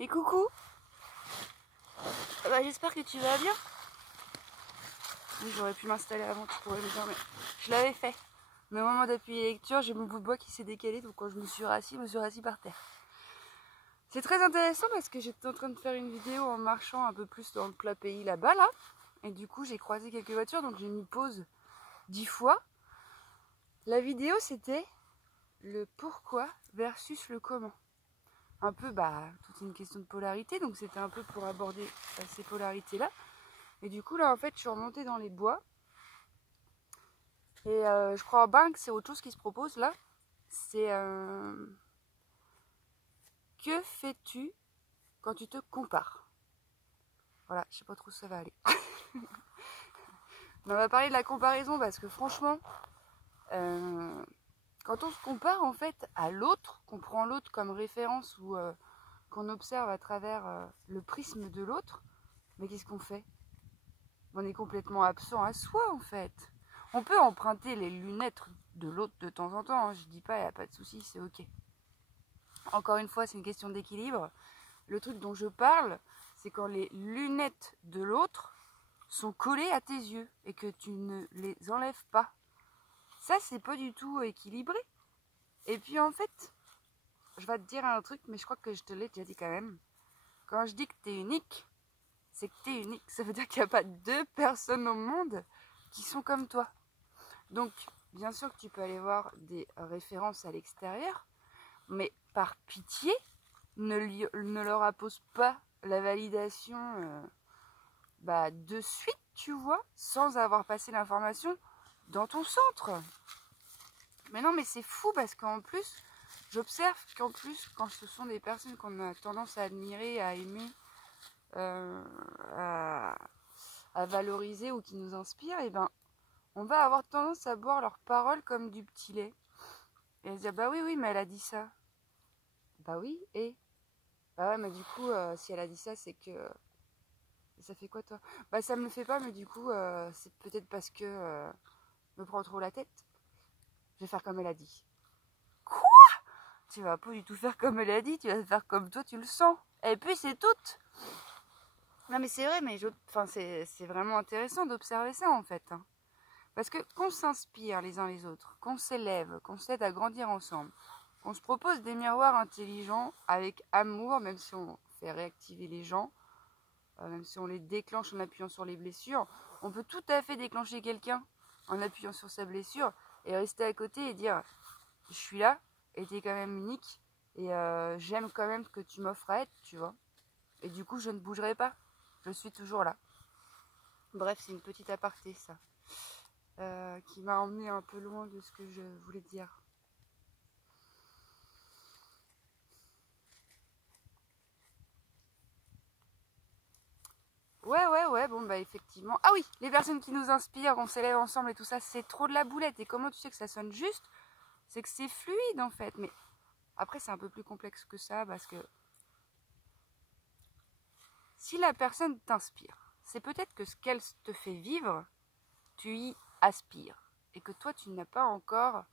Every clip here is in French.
Et coucou. Bah, j'espère que tu vas bien. Oui, j'aurais pu m'installer avant, tu pourrais me dire, mais je l'avais fait. Mais au moment d'appuyer lecture, j'ai mon bout de bois qui s'est décalé, donc quand je me suis rassis par terre. C'est très intéressant parce que j'étais en train de faire une vidéo en marchant un peu plus dans le plat pays là-bas, là. Et du coup, j'ai croisé quelques voitures, donc j'ai mis pause 10 fois. La vidéo, c'était le pourquoi versus le comment. Un peu, toute une question de polarité, donc c'était un peu pour aborder ces polarités-là. Et du coup, là, en fait, je suis remontée dans les bois. Et je crois bien que c'est autre chose qui se propose, là. C'est que fais-tu quand tu te compares? Voilà, je sais pas trop où ça va aller. On va parler de la comparaison parce que franchement, quand on se compare en fait à l'autre, qu'on prend l'autre comme référence ou qu'on observe à travers le prisme de l'autre, mais qu'est-ce qu'on fait? On est complètement absent à soi en fait. On peut emprunter les lunettes de l'autre de temps en temps, hein. Je dis pas, il n'y a pas de souci, c'est ok. Encore une fois, c'est une question d'équilibre. Le truc dont je parle, c'est quand les lunettes de l'autre sont collées à tes yeux et que tu ne les enlèves pas. Ça, c'est pas du tout équilibré. Et puis en fait, je vais te dire un truc, mais je crois que je te l'ai déjà dit quand même. Quand je dis que t'es unique, c'est que t'es unique. Ça veut dire qu'il n'y a pas deux personnes au monde qui sont comme toi. Donc, bien sûr que tu peux aller voir des références à l'extérieur, mais par pitié, ne leur appose pas la validation de suite, tu vois, sans avoir passé l'information dans ton centre. Mais non, mais c'est fou parce qu'en plus, j'observe qu'en plus, quand ce sont des personnes qu'on a tendance à admirer, à aimer, à valoriser ou qui nous inspirent, et ben, on va avoir tendance à boire leurs paroles comme du petit lait. Et à se dire, bah oui, mais elle a dit ça. Bah oui, et bah ouais, mais du coup, si elle a dit ça, c'est que... ça fait quoi, toi? Bah ça me le fait pas, mais du coup, c'est peut-être parce que me prend trop la tête. Je vais faire comme elle a dit. Quoi? Tu vas pas du tout faire comme elle a dit, tu vas faire comme toi, tu le sens. Et puis c'est tout. Non mais c'est vrai, mais c'est vraiment intéressant d'observer ça en fait. Hein. Parce que qu'on s'inspire les uns les autres, qu'on s'élève, qu'on s'aide à grandir ensemble, qu'on se propose des miroirs intelligents avec amour, même si on fait réactiver les gens, même si on les déclenche en appuyant sur les blessures, on peut tout à fait déclencher quelqu'un en appuyant sur sa blessure et rester à côté et dire je suis là et t'es quand même unique et j'aime quand même ce que tu m'offres à être, tu vois. Et du coup je ne bougerai pas, je suis toujours là. Bref, c'est une petite aparté ça. Qui m'a emmené un peu loin de ce que je voulais dire. Ouais, bon effectivement. Ah oui, les personnes qui nous inspirent, on s'élève ensemble et tout ça, c'est trop de la boulette. Et comment tu sais que ça sonne juste? C'est que c'est fluide en fait. Mais après, c'est un peu plus complexe que ça parce que si la personne t'inspire, c'est peut-être que ce qu'elle te fait vivre, tu y aspires. Et que toi, tu n'as pas encore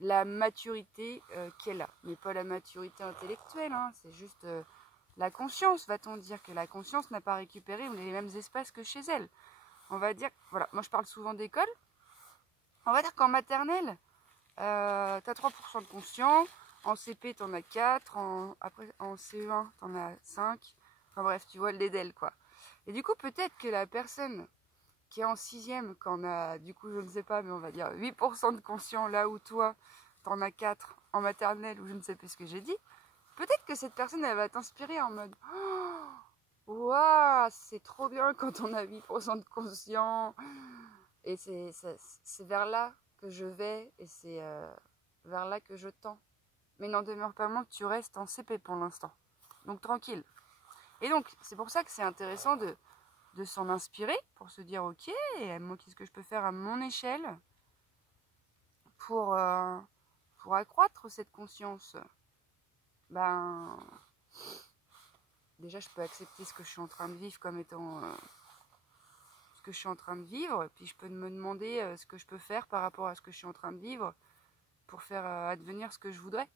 la maturité qu'elle a. Mais pas la maturité intellectuelle, hein, c'est juste la conscience, va-t-on dire, que la conscience n'a pas récupéré les mêmes espaces que chez elle. On va dire, voilà, moi je parle souvent d'école, on va dire qu'en maternelle, t'as 3% de conscient, en CP t'en as 4, après en CE1 t'en as 5, enfin bref, tu vois le dédale quoi. Et du coup peut-être que la personne qui est en 6e, quand on a, du coup je ne sais pas, mais on va dire 8% de conscient, là où toi t'en as 4 en maternelle, ou je ne sais plus ce que j'ai dit, peut-être que cette personne elle va t'inspirer en mode waouh, c'est trop bien quand on a 8% de conscient. Et c'est vers là que je vais et c'est vers là que je tends. Mais n'en demeure pas moins que tu restes en CP pour l'instant. Donc tranquille. Et donc c'est pour ça que c'est intéressant de s'en inspirer pour se dire ok, moi qu'est-ce que je peux faire à mon échelle pour accroître cette conscience. Ben déjà je peux accepter ce que je suis en train de vivre comme étant ce que je suis en train de vivre, puis je peux me demander ce que je peux faire par rapport à ce que je suis en train de vivre pour faire advenir ce que je voudrais.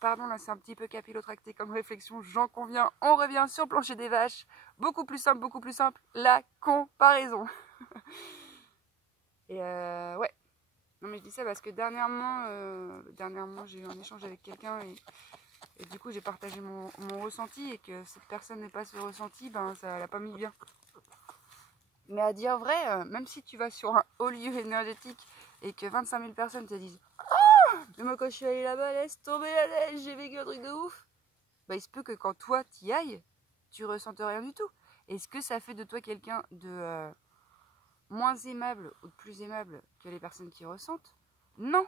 pardon, là c'est un petit peu capillotracté comme réflexion, j'en conviens, on revient sur le plancher des vaches. Beaucoup plus simple, la comparaison. Et ouais. Non mais je dis ça parce que dernièrement j'ai eu un échange avec quelqu'un et du coup j'ai partagé mon ressenti et que cette personne n'ait pas ce ressenti, ben ça l'a pas mis bien. Mais à dire vrai, même si tu vas sur un haut lieu énergétique et que 25 000 personnes te disent « Oh, mais moi quand je suis allée là-bas, laisse tomber la neige, j'ai vécu un truc de ouf !» Bah il se peut que quand toi t'y ailles, tu ressentes rien du tout. Est-ce que ça fait de toi quelqu'un de moins aimable ou de plus aimable que les personnes qui ressentent? Non.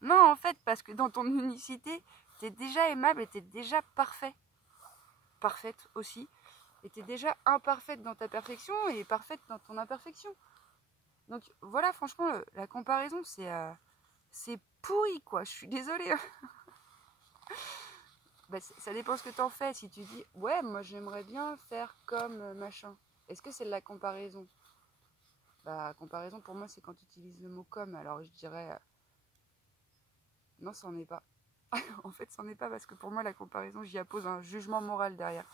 Non, en fait, parce que dans ton unicité, t'es déjà aimable et t'es déjà parfait. Parfaite aussi. Et t'es déjà imparfaite dans ta perfection et parfaite dans ton imperfection. Donc voilà, franchement, la comparaison, c'est pourri, quoi. Je suis désolée. Bah, ça dépend ce que t'en fais. Si tu dis, ouais, moi j'aimerais bien faire comme machin. Est-ce que c'est de la comparaison? Bah, comparaison pour moi, c'est quand tu utilises le mot comme. Alors je dirais, non, ça n'en est pas. En fait, ça n'en est pas parce que pour moi, la comparaison, j'y appose un jugement moral derrière.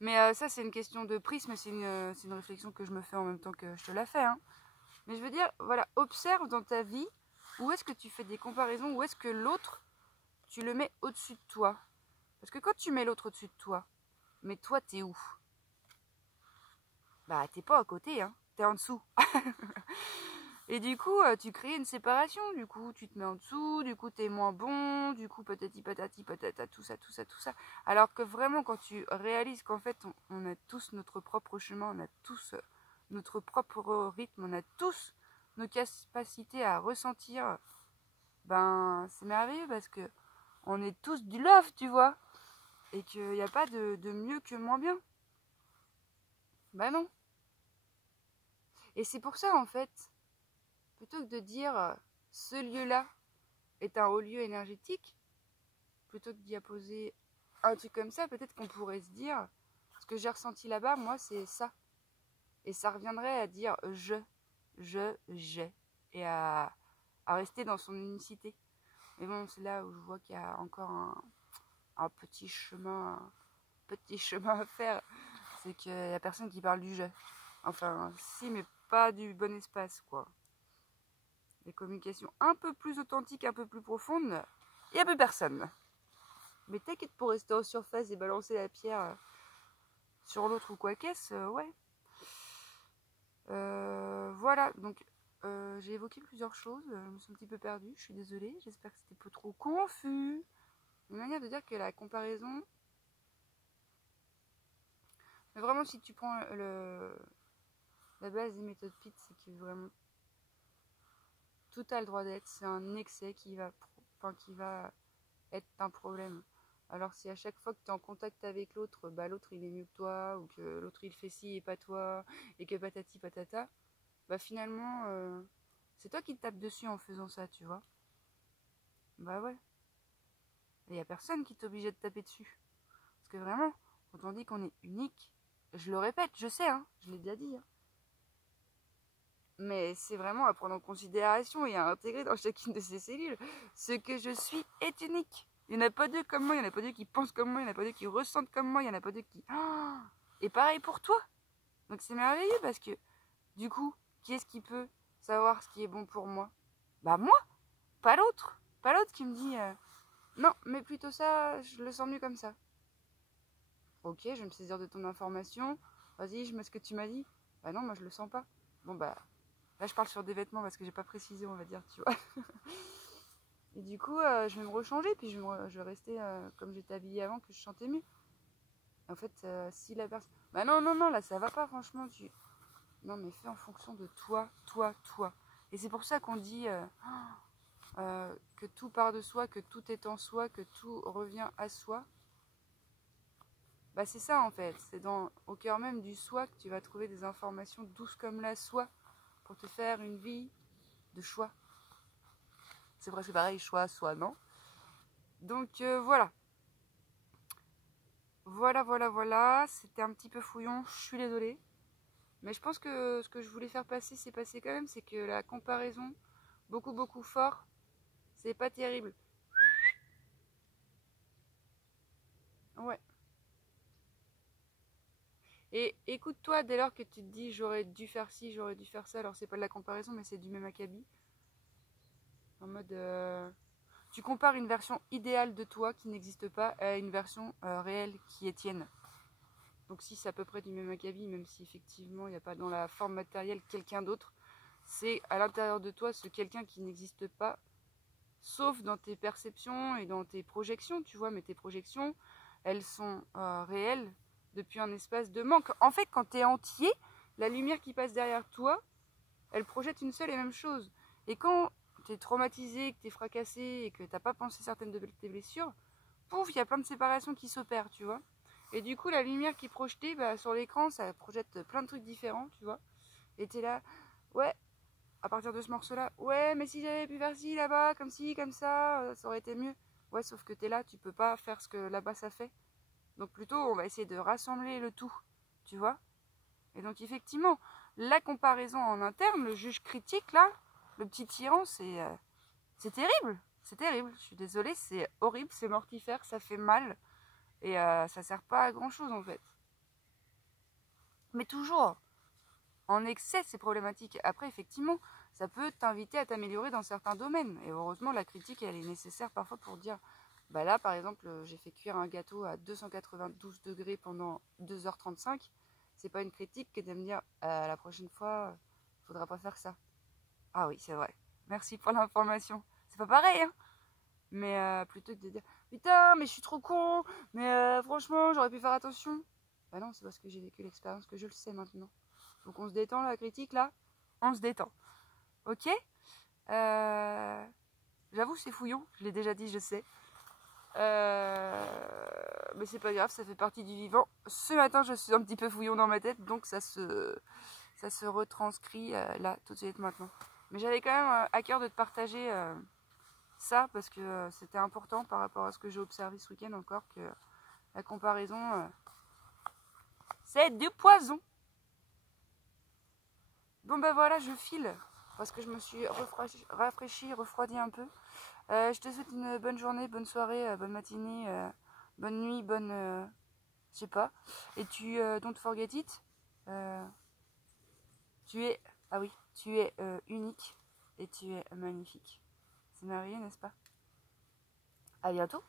Mais ça, c'est une question de prisme, c'est une réflexion que je me fais en même temps que je te la fais. Hein. Mais je veux dire, voilà, observe dans ta vie où est-ce que tu fais des comparaisons, où est-ce que l'autre, tu le mets au-dessus de toi. Parce que quand tu mets l'autre au-dessus de toi, mais toi, t'es où? Bah, t'es pas à côté, hein, t'es en dessous. Et du coup, tu crées une séparation, du coup, tu te mets en dessous, du coup, t'es moins bon, du coup, patati patati patata, tout ça, tout ça, tout ça. Alors que vraiment, quand tu réalises qu'en fait, on a tous notre propre chemin, on a tous notre propre rythme, on a tous nos capacités à ressentir, ben, c'est merveilleux parce que on est tous du love, tu vois, et qu'il n'y a pas de mieux que moins bien. Ben non. Et c'est pour ça, en fait, plutôt que de dire ce lieu-là est un haut lieu énergétique, plutôt que d'y apposer un truc comme ça, peut-être qu'on pourrait se dire ce que j'ai ressenti là-bas, moi, c'est ça. Et ça reviendrait à dire j'ai, et à rester dans son unicité. Mais bon, c'est là où je vois qu'il y a encore un petit chemin à faire. C'est qu'il y a personne qui parle du je. Enfin, si, mais pas du bon espace, quoi. Des communications un peu plus authentiques, un peu plus profondes, il n'y a plus personne. Mais t'inquiète, pour rester en surface et balancer la pierre sur l'autre ou quoi qu'est-ce, ouais. Voilà, donc j'ai évoqué plusieurs choses, je me suis un petit peu perdue, je suis désolée, j'espère que c'était pas trop confus. Une manière de dire que la comparaison... Mais vraiment, si tu prends la base des méthodes PIT, c'est que vraiment tout a le droit d'être, c'est un excès qui va être un problème. Alors si à chaque fois que tu es en contact avec l'autre, bah l'autre il est mieux que toi, ou que l'autre il fait ci et pas toi, et que patati patata, bah finalement c'est toi qui te tapes dessus en faisant ça, tu vois. Bah ouais. Il n'y a personne qui t'oblige de taper dessus. Parce que vraiment, quand on dit qu'on est unique, je le répète, je sais, hein, je l'ai déjà dit. Hein. Mais c'est vraiment à prendre en considération et à intégrer dans chacune de ces cellules. Ce que je suis est unique. Il n'y en a pas deux comme moi, il n'y en a pas deux qui pensent comme moi, il n'y en a pas deux qui ressentent comme moi, il n'y en a pas deux qui... Et pareil pour toi. Donc c'est merveilleux parce que, du coup, qui est-ce qui peut savoir ce qui est bon pour moi? Bah moi, pas l'autre. Pas l'autre qui me dit, non, mais plutôt ça, je le sens mieux comme ça. Ok, je vais me saisir de ton information. Vas-y, je mets ce que tu m'as dit. Bah non, moi je le sens pas. Bon bah... Là, je parle sur des vêtements parce que j'ai pas précisé, on va dire, tu vois. Et du coup, je vais me rechanger, puis je vais rester comme j'étais habillée avant, que je chantais mieux. En fait, si la personne... Bah non, non, non, là, ça va pas, franchement. Non, mais fais en fonction de toi, toi, toi. Et c'est pour ça qu'on dit que tout part de soi, que tout est en soi, que tout revient à soi. Bah c'est ça, en fait. C'est au cœur même du soi que tu vas trouver des informations douces comme la soie pour te faire une vie de choix. C'est presque pareil, choix, soit, non? Donc voilà. Voilà. C'était un petit peu fouillon, je suis désolée. Mais je pense que ce que je voulais faire passer, c'est passé quand même, c'est que la comparaison, beaucoup fort, C'est pas terrible. Ouais. Et écoute-toi dès lors que tu te dis j'aurais dû faire ci, j'aurais dû faire ça. Alors c'est pas de la comparaison, mais c'est du même acabit. En mode, tu compares une version idéale de toi qui n'existe pas à une version réelle qui est tienne. Donc si c'est à peu près du même acabit, même si effectivement il n'y a pas dans la forme matérielle quelqu'un d'autre, c'est à l'intérieur de toi ce quelqu'un qui n'existe pas, sauf dans tes perceptions et dans tes projections, tu vois, mais tes projections, elles sont réelles depuis un espace de manque. En fait, quand tu es entier, la lumière qui passe derrière toi, elle projette une seule et même chose. Et quand tu es traumatisé, que tu es fracassé et que tu n'as pas pensé certaines de tes blessures, pouf, il y a plein de séparations qui s'opèrent, tu vois. Et du coup, la lumière qui est projetée sur l'écran, ça projette plein de trucs différents, tu vois. Et tu es là, ouais, à partir de ce morceau-là, ouais, mais si j'avais pu faire ci là-bas, comme ci, comme ça aurait été mieux. Ouais, sauf que tu es là, tu peux pas faire ce que là-bas ça fait. Donc plutôt, on va essayer de rassembler le tout, tu vois. Et donc effectivement, la comparaison en interne, le juge critique là, le petit tyran, c'est terrible. C'est terrible. Je suis désolée, c'est horrible, c'est mortifère, ça fait mal. Et ça sert pas à grand chose en fait. Mais toujours, en excès, c'est problématique. Après, effectivement, ça peut t'inviter à t'améliorer dans certains domaines. Et heureusement, la critique, elle est nécessaire parfois pour dire, bah là, par exemple, j'ai fait cuire un gâteau à 292 degrés pendant 2h35. C'est pas une critique que de me dire, la prochaine fois, faudra pas faire ça. Ah oui, c'est vrai. Merci pour l'information. C'est pas pareil, hein. Mais plutôt que de dire, putain, mais je suis trop con, mais franchement, j'aurais pu faire attention. Bah non, c'est parce que j'ai vécu l'expérience que je le sais maintenant. Donc on se détend, la critique, là. On se détend. Ok. J'avoue, c'est fouillon. Je l'ai déjà dit, je sais. Mais c'est pas grave, ça fait partie du vivant. Ce matin, je suis un petit peu fouillon dans ma tête, donc ça se retranscrit là, tout de suite maintenant. Mais j'avais quand même à cœur de te partager ça, parce que c'était important par rapport à ce que j'ai observé ce week-end encore, que la comparaison, c'est du poison. Bon ben voilà, je file, parce que je me suis rafraîchi, refroidi un peu. Je te souhaite une bonne journée, bonne soirée, bonne matinée, bonne nuit, bonne... je sais pas. Et don't forget it. Tu es... Ah oui, tu es unique et tu es magnifique. C'est merveilleux, n'est-ce pas? À bientôt.